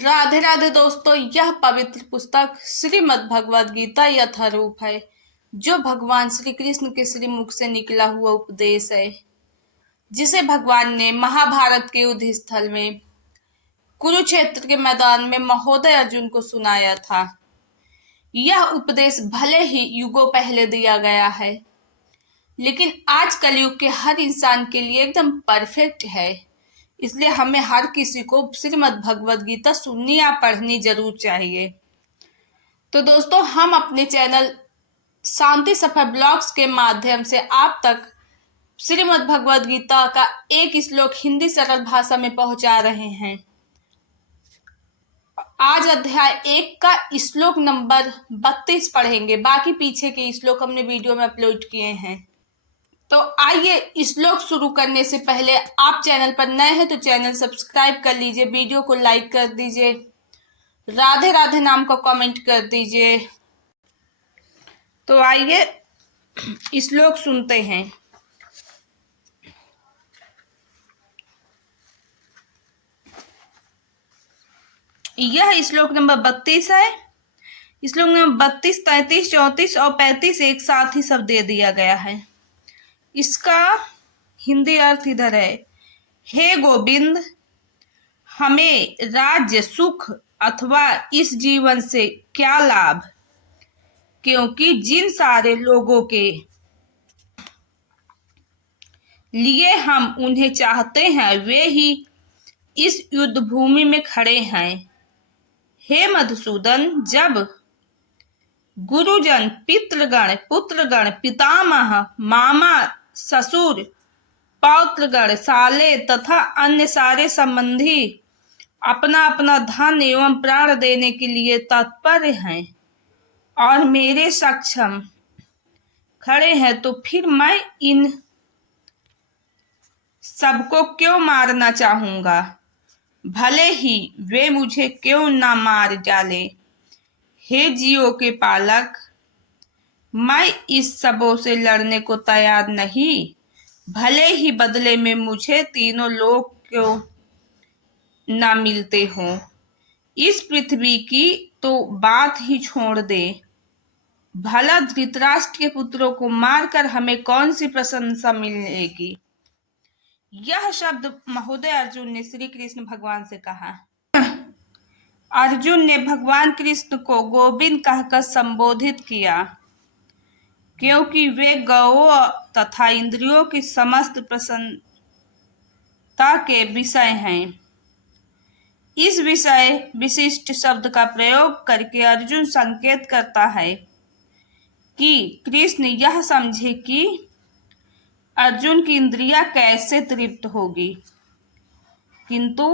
राधे राधे दोस्तों, यह पवित्र पुस्तक श्रीमद् भगवद गीता यथारूप है, जो भगवान श्री कृष्ण के श्रीमुख से निकला हुआ उपदेश है, जिसे भगवान ने महाभारत के युद्ध स्थल में कुरुक्षेत्र के मैदान में महोदय अर्जुन को सुनाया था। यह उपदेश भले ही युगों पहले दिया गया है, लेकिन आज कलयुग के हर इंसान के लिए एकदम परफेक्ट है। इसलिए हमें हर किसी को श्रीमद् भगवद गीता सुननी या पढ़नी जरूर चाहिए। तो दोस्तों, हम अपने चैनल शांति सफर ब्लॉग्स के माध्यम से आप तक श्रीमद् भगवद गीता का एक श्लोक हिंदी सरल भाषा में पहुंचा रहे हैं। आज अध्याय 1 का श्लोक नंबर 32 पढ़ेंगे। बाकी पीछे के श्लोक हमने वीडियो में अपलोड किए हैं। तो आइए, श्लोक शुरू करने से पहले आप चैनल पर नए हैं तो चैनल सब्सक्राइब कर लीजिए, वीडियो को लाइक कर दीजिए, राधे राधे नाम को कमेंट कर दीजिए। तो आइए श्लोक सुनते हैं। यह श्लोक नंबर 32 है। श्लोक नंबर 32, 33, 34 और 35 एक साथ ही सब दे दिया गया है। इसका हिंदी अर्थ इधर है। हे गोविंद, हमें राज्य सुख अथवा इस जीवन से क्या लाभ, क्योंकि जिन सारे लोगों के लिए हम उन्हें चाहते हैं वे ही इस युद्ध भूमि में खड़े हैं। हे मधुसूदन, जब गुरुजन, पितृगण, पुत्रगण, पितामह, मामा, ससुर, पौत्रगण, साले तथा अन्य सारे संबंधी अपना अपना धन एवं प्राण देने के लिए तत्पर हैं और मेरे सक्षम खड़े हैं, तो फिर मैं इन सबको क्यों मारना चाहूंगा, भले ही वे मुझे क्यों ना मार डाले। हे जीवों के पालक, मैं इस सबों से लड़ने को तैयार नहीं, भले ही बदले में मुझे तीनों लोग क्यों ना मिलते हों। इस पृथ्वी की तो बात ही छोड़ दे, भला धृतराष्ट्र के पुत्रों को मारकर हमें कौन सी प्रशंसा मिलेगी। यह शब्द महोदय अर्जुन ने श्री कृष्ण भगवान से कहा। अर्जुन ने भगवान कृष्ण को गोविंद कहकर संबोधित किया, क्योंकि वे गौओं तथा इंद्रियों की समस्त प्रसन्नता के विषय हैं। इस विषय विशिष्ट शब्द का प्रयोग करके अर्जुन संकेत करता है कि कृष्ण यह समझे कि अर्जुन की इंद्रियां कैसे तृप्त होगी, किंतु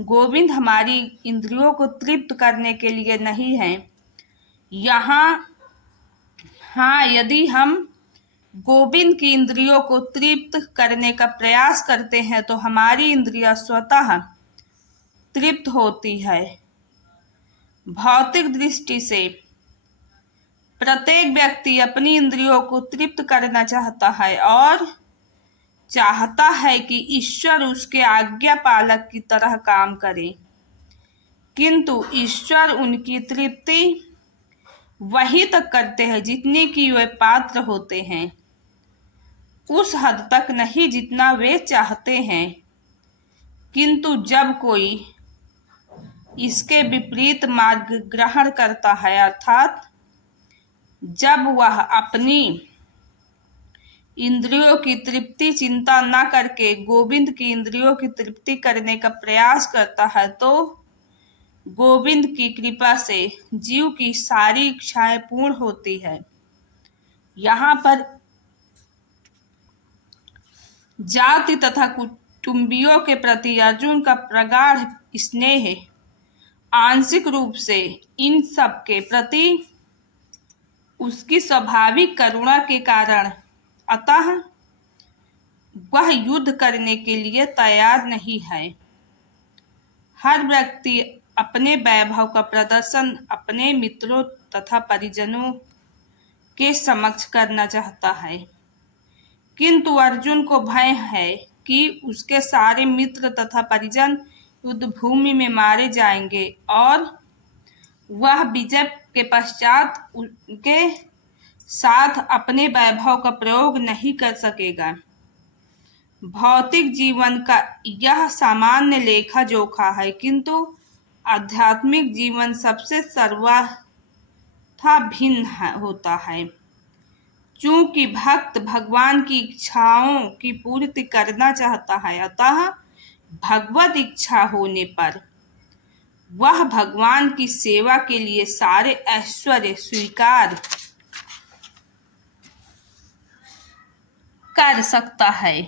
गोविंद हमारी इंद्रियों को तृप्त करने के लिए नहीं है। यदि हम गोविंद की इंद्रियों को तृप्त करने का प्रयास करते हैं तो हमारी इंद्रियां स्वतः तृप्त होती है। भौतिक दृष्टि से प्रत्येक व्यक्ति अपनी इंद्रियों को तृप्त करना चाहता है और चाहता है कि ईश्वर उसके आज्ञा पालक की तरह काम करे, किंतु ईश्वर उनकी तृप्ति वही तक करते हैं जितने की वे पात्र होते हैं, उस हद तक नहीं जितना वे चाहते हैं। किंतु जब कोई इसके विपरीत मार्ग ग्रहण करता है, अर्थात जब वह अपनी इंद्रियों की तृप्ति चिंता न करके गोविंद की इंद्रियों की तृप्ति करने का प्रयास करता है, तो गोविंद की कृपा से जीव की सारी इच्छाएं पूर्ण होती है। यहाँ पर जाति तथा कुटुंबियों के प्रति अर्जुन का प्रगाढ़ स्नेह आंशिक रूप से इन सब के प्रति उसकी स्वाभाविक करुणा के कारण, अतः वह युद्ध करने के लिए तैयार नहीं है। हर व्यक्ति अपने वैभव का प्रदर्शन अपने मित्रों तथा परिजनों के समक्ष करना चाहता है, किंतु अर्जुन को भय है कि उसके सारे मित्र तथा परिजन युद्ध भूमि में मारे जाएंगे और वह विजय के पश्चात उनके साथ अपने वैभव का प्रयोग नहीं कर सकेगा। भौतिक जीवन का यह सामान्य लेखा जोखा है, किंतु आध्यात्मिक जीवन सबसे सर्वथा भिन्न होता है। चूंकि भक्त भगवान की इच्छाओं की पूर्ति करना चाहता है, अतः भगवत इच्छा होने पर वह भगवान की सेवा के लिए सारे ऐश्वर्य स्वीकार कर सकता है।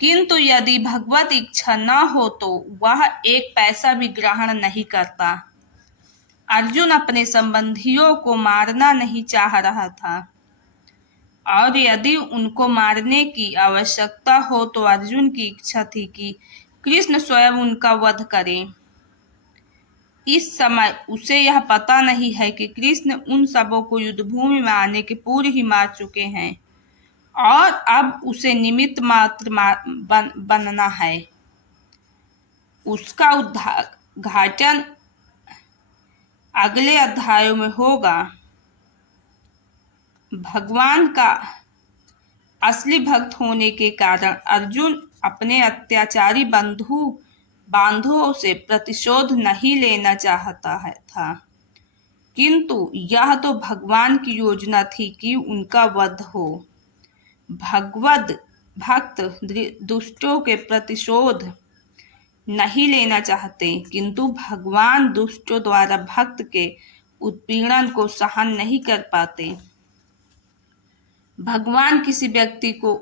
किंतु यदि भगवत इच्छा न हो तो वह एक पैसा भी ग्रहण नहीं करता। अर्जुन अपने संबंधियों को मारना नहीं चाह रहा था, और यदि उनको मारने की आवश्यकता हो तो अर्जुन की इच्छा थी कि कृष्ण स्वयं उनका वध करें। इस समय उसे यह पता नहीं है कि कृष्ण उन सबों को युद्धभूमि में आने के पूर्व ही मार चुके हैं और अब उसे निमित्त मात्र बनना है। उसका उद्घाटन अगले अध्यायों में होगा। भगवान का असली भक्त होने के कारण अर्जुन अपने अत्याचारी बांधुओं से प्रतिशोध नहीं लेना चाहता था, किंतु यह तो भगवान की योजना थी कि उनका वध हो। भक्त दुष्टों के प्रतिशोध नहीं लेना चाहते, किंतु भगवान दुष्टों द्वारा भक्त के उत्पीड़न को सहन नहीं कर पाते। भगवान किसी व्यक्ति को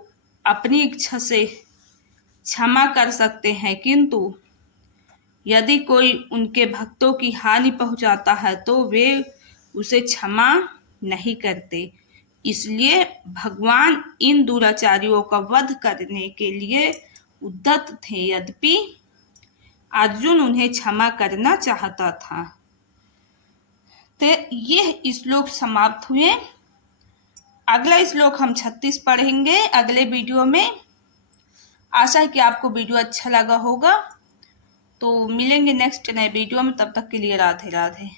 अपनी इच्छा से क्षमा कर सकते हैं, किंतु यदि कोई उनके भक्तों की हानि पहुंचाता है तो वे उसे क्षमा नहीं करते। इसलिए भगवान इन दुराचारियों का वध करने के लिए उद्यत थे, यद्यपि अर्जुन उन्हें क्षमा करना चाहता था। तो ये श्लोक समाप्त हुए। अगला श्लोक हम 36 पढ़ेंगे अगले वीडियो में। आशा है कि आपको वीडियो अच्छा लगा होगा। तो मिलेंगे नेक्स्ट नए वीडियो में, तब तक के लिए राधे राधे।